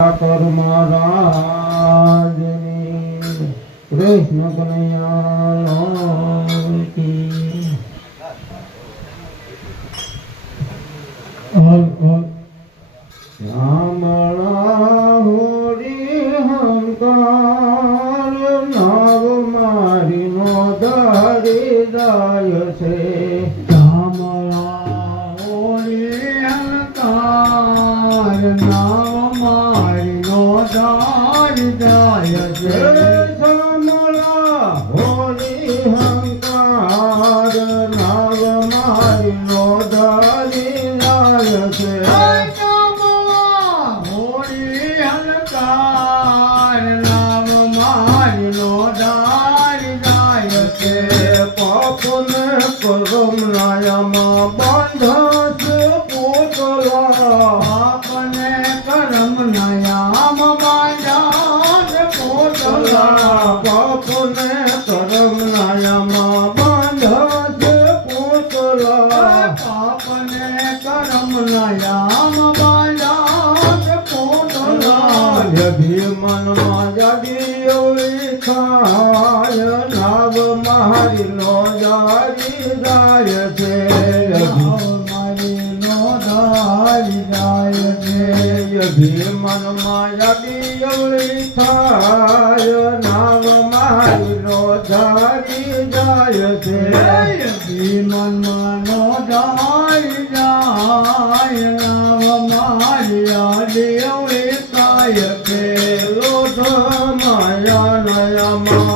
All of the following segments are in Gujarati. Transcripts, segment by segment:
કર્મરાજની કૃષ્ણ કનૈયા કી રામણા હોરી હંકાર મારી નો ધારી જાય. છે નો જારી જાય છે મારી નો જારી જાય છે મનમાં જાડી ઓળી થાય નાવ મારી નો જારી જાય છે મનમાં નો જારી જાય નાવ મારી ઓળી થાય લોધ માયા નયામાં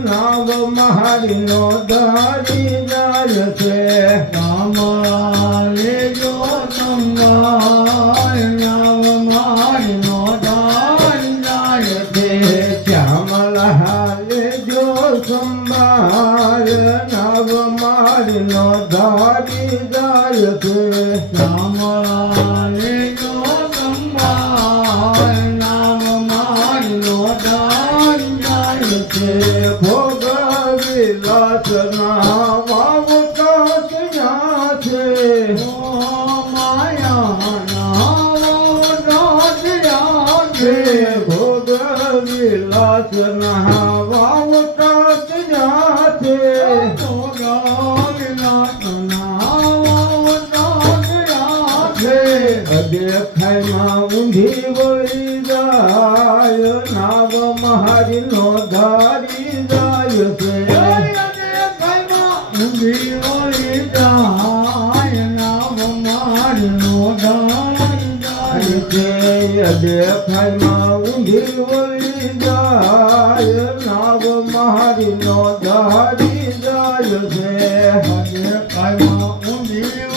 નાગ મહારી નો ધારી જાય છે. માયા જો મોજાય કરાય નાગ મહારી નો ધારી જાય છે નામ છે જમલા લેજો સંભાળ, નામ મારી નો દારી જાય છે. નામ જો સંભાળ, નામ મારી નો જાય છે. શ્યામલા લેજો સંભાળ નાવ મારી નો ધારી જાય છે. શ્યામલા જાય નાવ મહારી નો ધારી જાય છે. ઊંધી વળી જાય નાવ મારી નો ધારી જાય છે. અદેખાઈમાં ઊંધી વળી જાય ઊંધી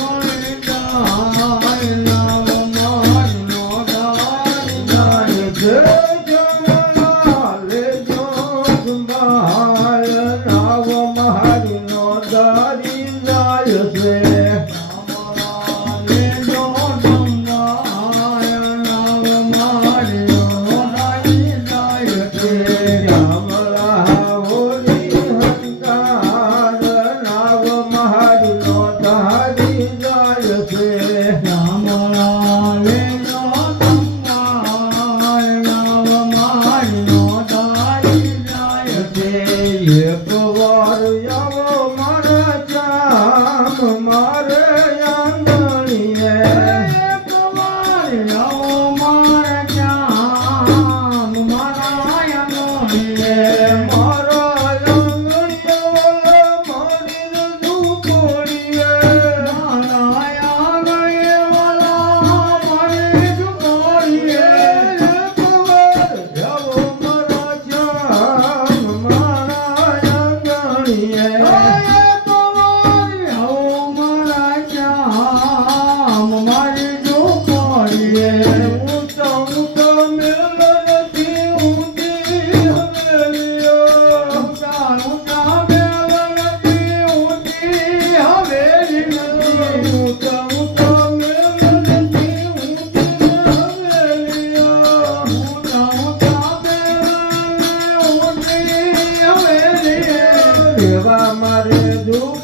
yeah. Eva Maria do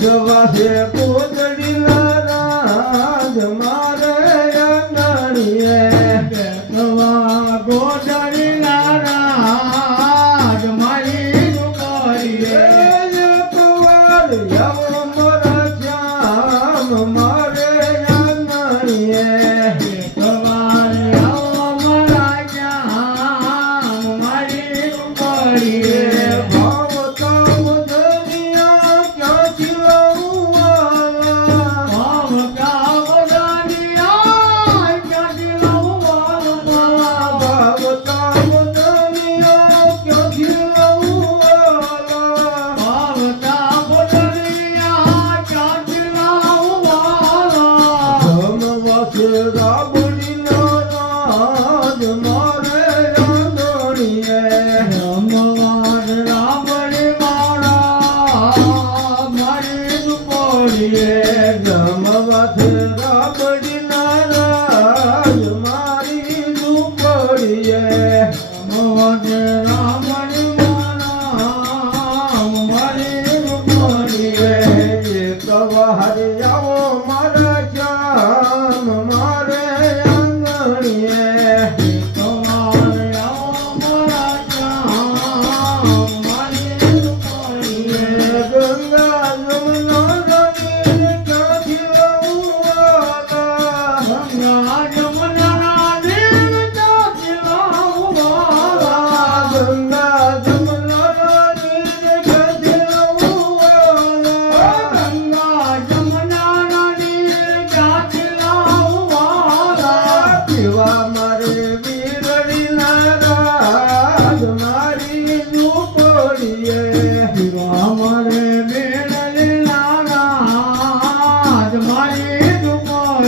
જવા દે કોતડી લારા જમા જમવત રામ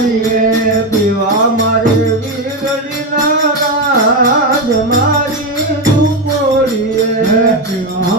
મળીએ પીવા મારે વીરડી ના રાજ મારી તું કોળીએ પીવા